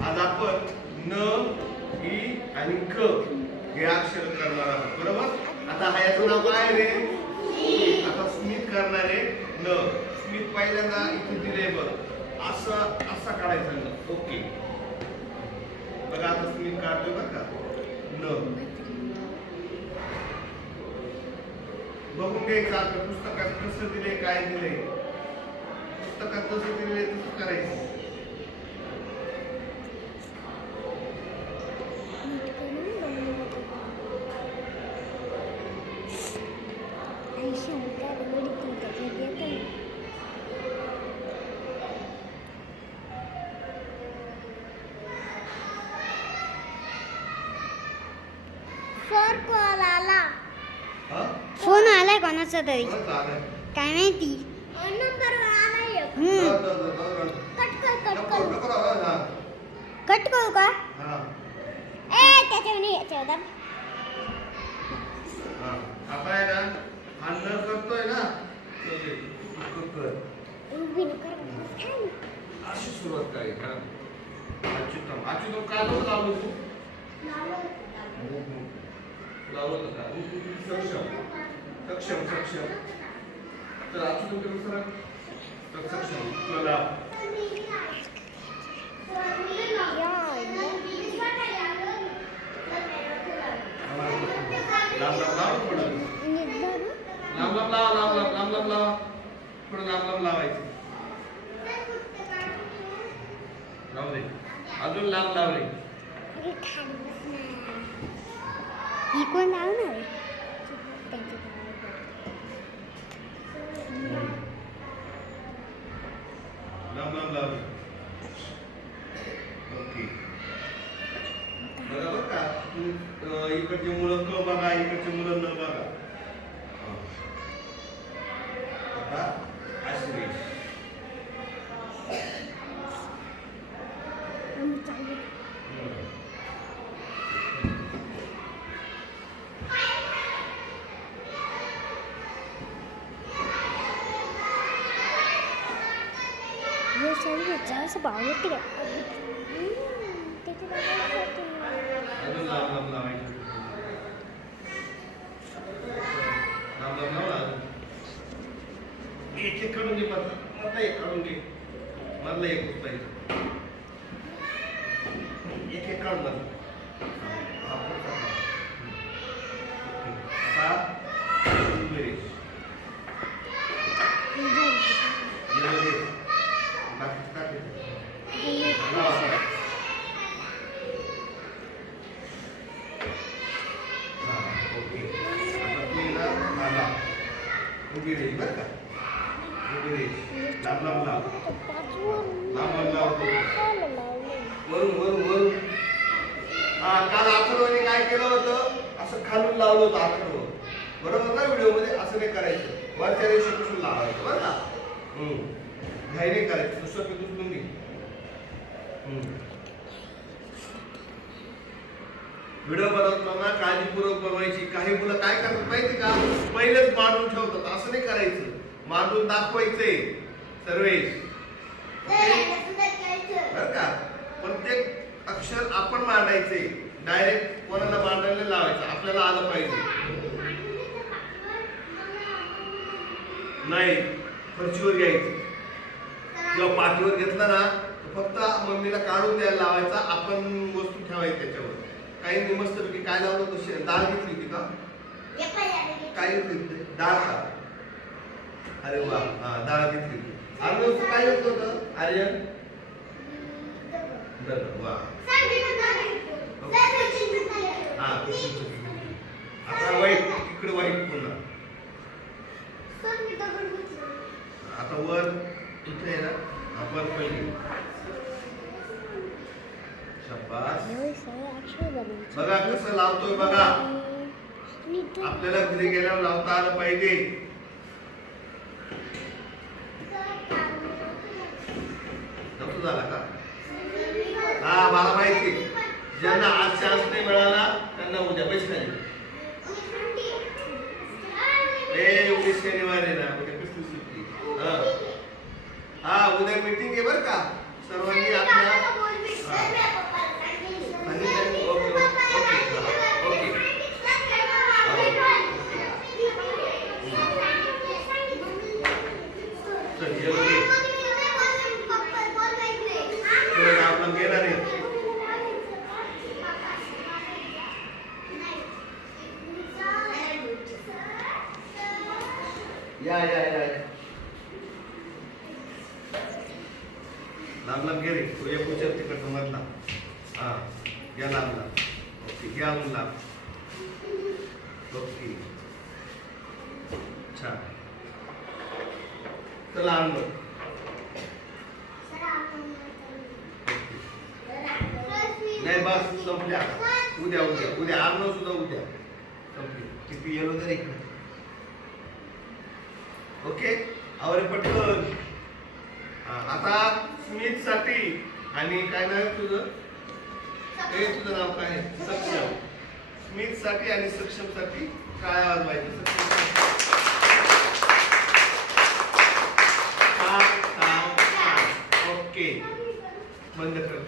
आज आपण न ई आणि क हे अक्षर करणार आहोत बरोबर? आता हा याचं नाव काय रे? आता स्मित करणार आहे न. स्मित पहिल्यांदा इथे दिले बघ. असं असा काढायचं न. ओके. बघा आता स्मित काढतोय बरं का? न. बघून घ्यायचं आपल्या पुस्तकात कसं दिलंय काय दिलंय? पुस्तकात जसं दिलंय तसं करायचं. फोन कॉल आला? हा? फोन आलाय कोणाचा तरी. काय माहिती? नंबर आलाय. कट कर कट नको, कर. नको राहू. कट करू का? हा, ए त्याच्यावर नाही याच्यावर दाब. आता आहे ना हा न करतोय ना तो ते, तो कर. उभी नको रे. थांब. अशी सुरुवात काय का अच्युतम अच्युतम काय बघ लावलं तू लावलं होतं का सक्षम सक्षम सक्षम तर अच्युतम ते सर तर सक्षम तुला लाव. लांब लाव लांब लांब लावा लांब लांब लांब लांब लावा थोडं लांब लांब लावायचं लावू दे अजून लांब लावले ही कोण लावणार आहे? त्यांची लांब लांब लावले ओके बरोबर का तू अं, इकडचे मुलं क बघा इकडचे मुलं न बघा आता आश्रेष आम्ही चाललो. हे सर्व जास्त बावळट आहे. हम्म, त्याची दाखवत होती. अजून लांब लांब लावायचं लांब लांब लाव ना अजून. एक काढून घे मधला. मधला एक काढून घे मधला एक होता इथं. एक एक काढून मधला ओके. आता ना मला उभी रेष बरं का? रेष लांब लांब लांब. लांब लावतो वरून वरून वरून. हा काल अथर्वने काय केलं होतं? असं खालून लावलं होतं अथर्व बरोबर ना व्हिडिओमध्ये असं नाही करायचं. वरच्या रेषेपासून लावायचं बरं हम्म. घाई नाही करायचं. दुसरं की दुसरं मी व्हिडिओ बनवताना काळजीपूर्वक बनवायची. काही मुलं काय करतात माहिती का? पहिलेच मांडून ठेवतात. असं नाही करायचं. मांडून दाखवायचंय सर्वेश. बर का? प्रत्येक अक्षर आपण मांडायचे. डायरेक्ट कोणाला मांडायला लावायचं? आपल्याला आलं पाहिजे. नाही. फरशीवर घ्यायचं. किंवा पाठीवर घेतलं ना तर फक्त मम्मीला काढून द्यायला लावायचा. आपण वस्तू ठेवायची त्याच्यावर. काही मस्त पैकी काय लावलं होतं? डाळ घेतली होती का? काय घेतली डाळ का? अरे वा हा डाळ घेतली काय घेतलं होतं? आर्यन? वा. हा आता वाईट इकडे वाईट पुन्हा. आता वर इथे आहे ना आपण पहिली. बघा कसं लावतोय बघा. आपल्याला घरी गेल्यावर लावता आलं पाहिजे. नको झाला का? हा मला माहिती. ज्यांना आज चान्स नाही मिळाला त्यांना उद्या पैसे खाली ए उद्या शनिवार आहे ना उद्या कसली सुट्टी? हा. हा उद्या मीटिंग आहे बरं का सर्वांनी या या या. लांब लांब गे रे. तू या पुढच्या तिकडं मधला हा या लांब लांब. ओके या अजून लांब. ओके. छान. चला आणलं नाही बस संपल्या. उद्या उद्या. उद्या आणलं सुद्धा उद्या. संपली. किती येलो तरी ओके? आवरे पटकन. आता स्मिथसाठी आणि काय नाव तुझं? हे तुझं नाव काय? सक्षम. स्मिथसाठी आणि सक्षमसाठी काय छान, छान. ओके. बंद कर